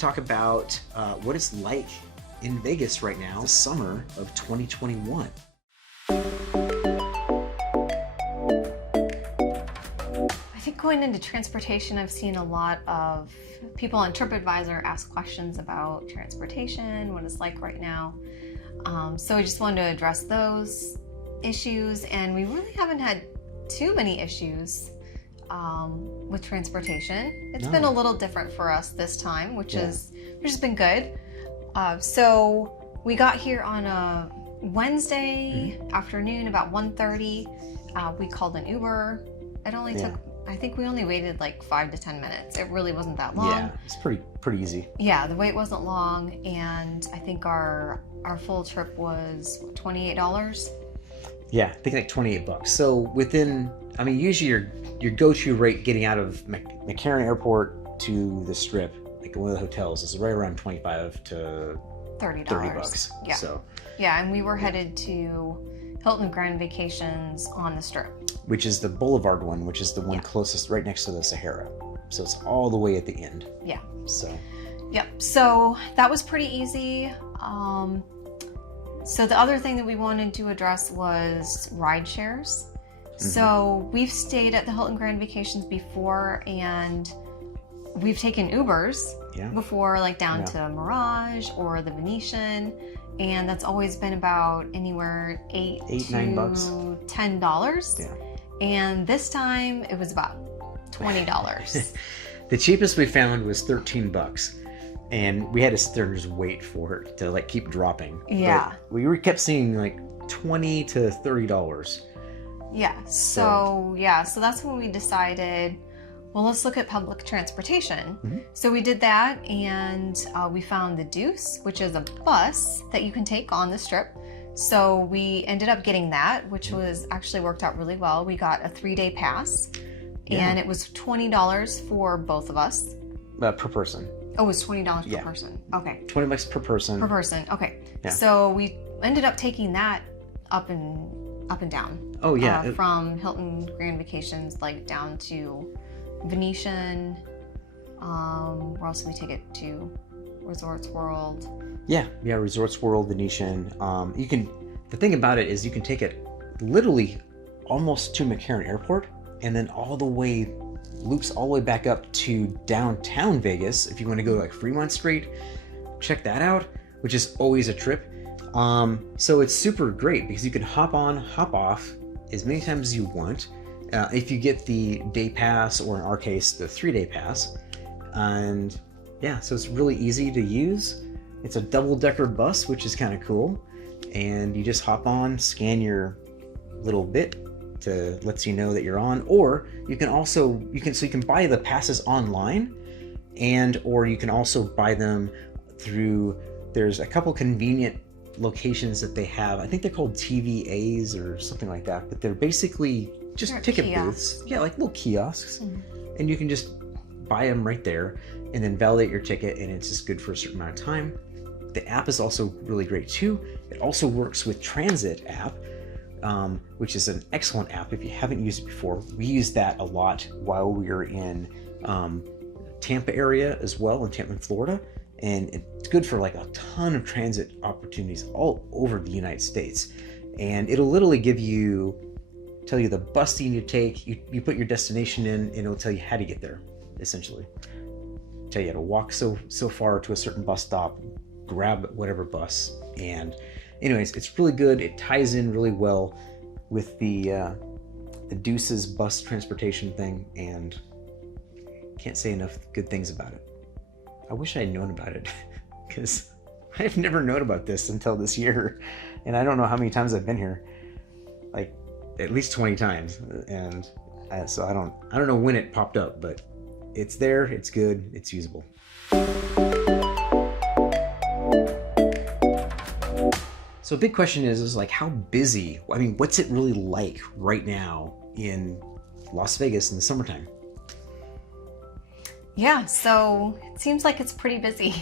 to talk about what it's like in Vegas right now, the summer of 2021. I think going into transportation, I've seen a lot of people on TripAdvisor ask questions about transportation, what it's like right now. So I just wanted to address those issues, and we really haven't had too many issues with transportation. It's been a little different for us this time, which has been good. So we got here on a Wednesday afternoon, about 1:30. We called an Uber. It only took, I think we only waited like 5 to 10 minutes. It really wasn't that long. Yeah, it's pretty easy. Yeah, the wait wasn't long, and I think our full trip was $28. Yeah, I think like $28. So within, I mean, usually your go-to rate getting out of McCarran Airport to the Strip, like one of the hotels, is right around $25 to $30. Yeah. So yeah, and we were headed to Hilton Grand Vacations on the Strip, which is the Boulevard one, which is the one closest, right next to the Sahara. So it's all the way at the end. Yeah. So. Yep. So that was pretty easy. So the other thing that we wanted to address was ride shares. So we've stayed at the Hilton Grand Vacations before, and we've taken Ubers before, like down to Mirage or the Venetian, and that's always been about anywhere $8 to $9. $10. Yeah. And this time it was about $20. The cheapest we found was $13. And we had to sit there and just wait for it to like keep dropping. Yeah. But we kept seeing like $20 to $30. Yeah. So that's when we decided, well, let's look at public transportation. So we did that, and we found the Deuce, which is a bus that you can take on the Strip. So we ended up getting that, which was actually worked out really well. We got a 3-day pass, and it was $20 for both of us. Per person. Oh, it was $20 per person. Okay. $20 per person. Per person. Okay. Yeah. So we ended up taking that up and down. Oh yeah. From Hilton Grand Vacations, like down to Venetian. Where else did we take it to? Resorts World. Yeah, Resorts World, Venetian. The thing about it is you can take it literally almost to McCarran Airport, and then loops all the way back up to downtown Vegas. If you want to go to like Fremont Street, check that out, which is always a trip. So it's super great because you can hop on, hop off as many times as you want. If you get the day pass, or in our case, the 3-day pass. And so it's really easy to use. It's a double-decker bus, which is kind of cool. And you just hop on, scan your little bit to let you know that you're on, or you can buy the passes online, or you can also buy them through, there's a couple convenient locations that they have. I think they're called TVAs or something like that, but they're basically just ticket booths. Yeah, like little kiosks. And you can just buy them right there and then validate your ticket, and it's just good for a certain amount of time. The app is also really great too. It also works with Transit app, which is an excellent app if you haven't used it before. We used that a lot while we were in Tampa area as well, in Tampa, Florida. And it's good for like a ton of transit opportunities all over the United States. And it'll literally tell you the bus that you need to take. You put your destination in, and it'll tell you how to get there, essentially. Tell you how to walk so far to a certain bus stop, grab whatever bus. And anyways, it's really good. It ties in really well with the Deuce's bus transportation thing, and can't say enough good things about it. I wish I had known about it, because I've never known about this until this year, and I don't know how many times I've been here, like at least 20 times, and so I don't know when it popped up, but it's there, it's good, it's usable. So a big question is like, how busy? I mean, what's it really like right now in Las Vegas in the summertime? Yeah, so it seems like it's pretty busy.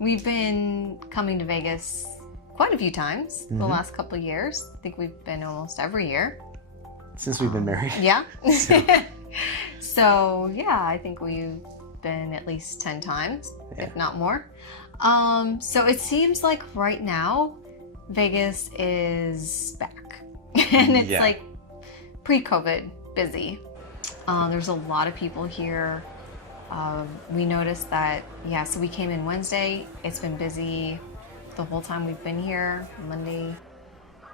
We've been coming to Vegas quite a few times the last couple of years. I think we've been almost every year. Since we've been married. Yeah. So yeah, I think we've been at least 10 times, Yeah. if not more. So it seems like right now Vegas is back and it's Yeah. like pre-COVID busy. There's a lot of people here. We noticed that, so we came in Wednesday. It's been busy the whole time we've been here.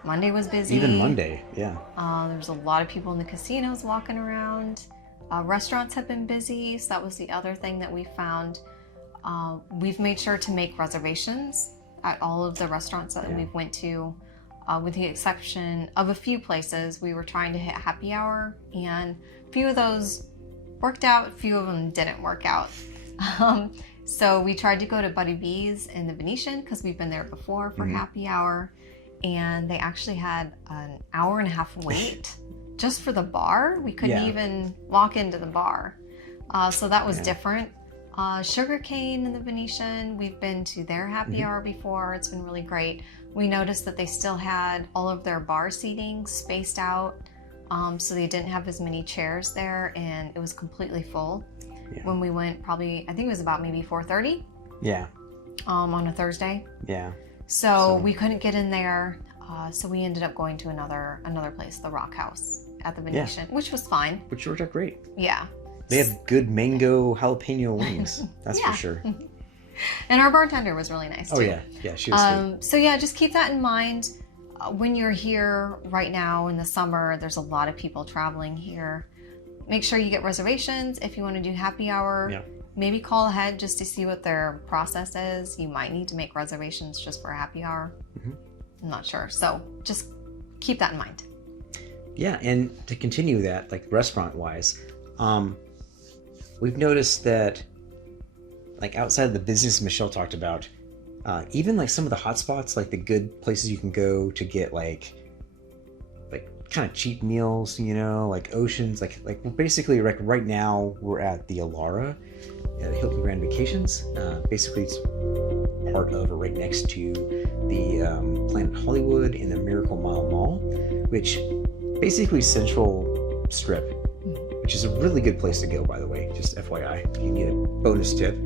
Monday was busy. Even Monday, yeah. There's a lot of people in the casinos walking around. Restaurants have been busy, so that was the other thing that we found. We've made sure to make reservations at all of the restaurants that we've went to, with the exception of a few places. We were trying to hit happy hour, and a few of those worked out, a few of them didn't work out. So we tried to go to Buddy B's in the Venetian because we've been there before for happy hour, and they actually had an hour and a half wait just for the bar. We couldn't even walk into the bar. So that was different. Sugarcane in the Venetian, we've been to their happy hour before. It's been really great. We noticed that they still had all of their bar seating spaced out, so they didn't have as many chairs there, and it was completely full. When we went, probably, I think it was about maybe 4:30. Yeah. On a Thursday. Yeah. So we couldn't get in there. So we ended up going to another place, the Rock House at the Venetian, which was fine. Which worked out great. Yeah. They had good mango jalapeno wings. That's for sure. And our bartender was really nice too. Oh yeah. Yeah, she was sweet. So yeah, just keep that in mind. When you're here right now in the summer, there's a lot of people traveling here. Make sure you get reservations if you want to do happy hour. Yeah. Maybe call ahead just to see what their process is. You might need to make reservations just for a happy hour. I'm not sure. So just keep that in mind. Yeah, and to continue that, like restaurant-wise, we've noticed that, like outside of the business Michelle talked about, even like some of the hot spots, like the good places you can go to get like kind of cheap meals, you know, like Oceans, like basically like right now we're at the Alara at Hilton Grand Vacations. Basically it's part of or right next to the Planet Hollywood and the Miracle Mile Mall, which basically Central Strip, which is a really good place to go, by the way, just FYI, if you need a bonus tip.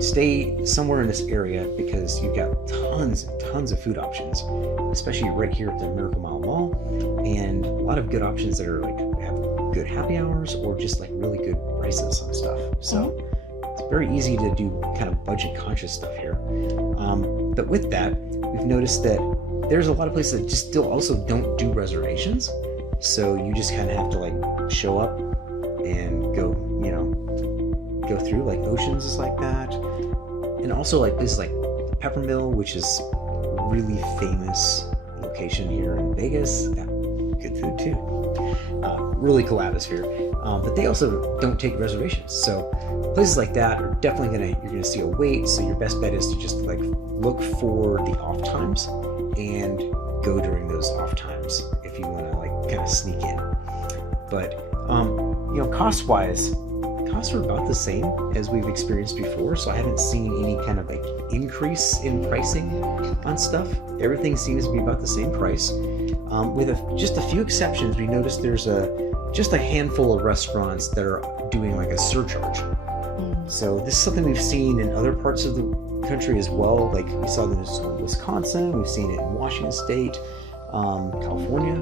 Stay somewhere in this area because you've got tons and tons of food options, especially right here at the Miracle Mile Mall, and a lot of good options that are like have good happy hours or just like really good prices on stuff. So it's very easy to do kind of budget conscious stuff here. But with that, we've noticed that there's a lot of places that just still also don't do reservations. So you just kind of have to like show up and go through. Like Oceans is like that, and also like places like Peppermill, which is a really famous location here in Vegas. Yeah, good food too. Really cool atmosphere. But they also don't take reservations. So places like that are definitely you're gonna see a wait. So your best bet is to just like look for the off times and go during those off times if you want to like kind of sneak in. But cost-wise, costs are about the same as we've experienced before, so I haven't seen any kind of like increase in pricing on stuff. Everything seems to be about the same price, with just a few exceptions. We noticed there's just a handful of restaurants that are doing like a surcharge. So this is something we've seen in other parts of the country as well. Like we saw this in Wisconsin, we've seen it in Washington State, California.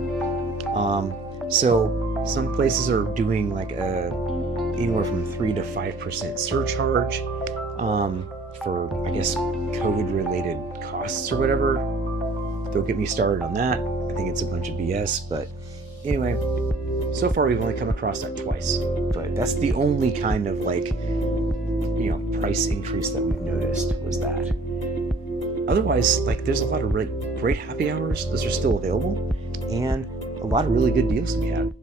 So some places are doing like anywhere from 3 to 5% surcharge for, I guess, COVID-related costs or whatever. Don't get me started on that. I think it's a bunch of BS. But anyway, so far we've only come across that twice. But that's the only kind of like, price increase that we've noticed was that. Otherwise, like there's a lot of really great happy hours. Those are still available, and a lot of really good deals to be had.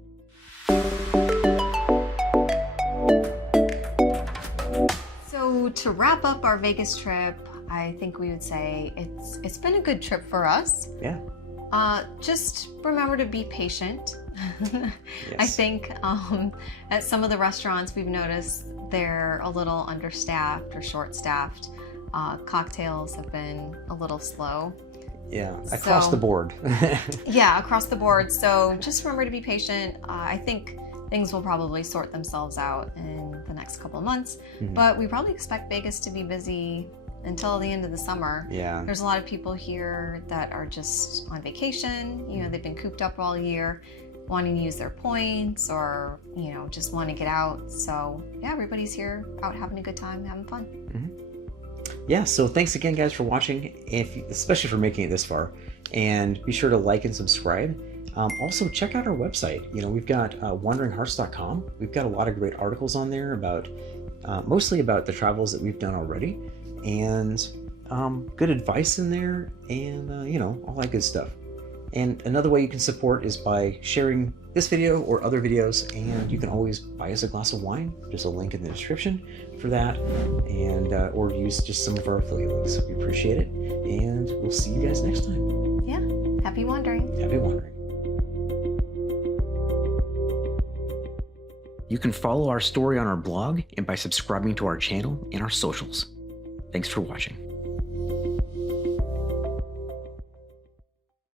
So to wrap up our Vegas trip, I think we would say it's been a good trip for us. Yeah. Just remember to be patient. Yes. I think at some of the restaurants we've noticed they're a little understaffed or short-staffed. Cocktails have been a little slow. Yeah, across the board. Yeah, across the board. So just remember to be patient. I think things will probably sort themselves out in the next couple of months. Mhm. But we probably expect Vegas to be busy until the end of the summer. Yeah. There's a lot of people here that are just on vacation. You know, they've been cooped up all year, wanting to use their points, or, you know, just want to get out. So yeah, everybody's here out having a good time, having fun. Yeah, so thanks again, guys, for watching, especially for making it this far. And be sure to like and subscribe. Also, check out our website. You know, we've got wanderinghartz.com. We've got a lot of great articles on there about, mostly about the travels that we've done already, and good advice in there, and you know, all that good stuff. And another way you can support is by sharing this video or other videos, and you can always buy us a glass of wine. There's a link in the description for that, and or use just some of our affiliate links. We appreciate it, and we'll see you guys next time. Yeah, happy wandering. Happy wandering. You can follow our story on our blog and by subscribing to our channel and our socials. Thanks for watching.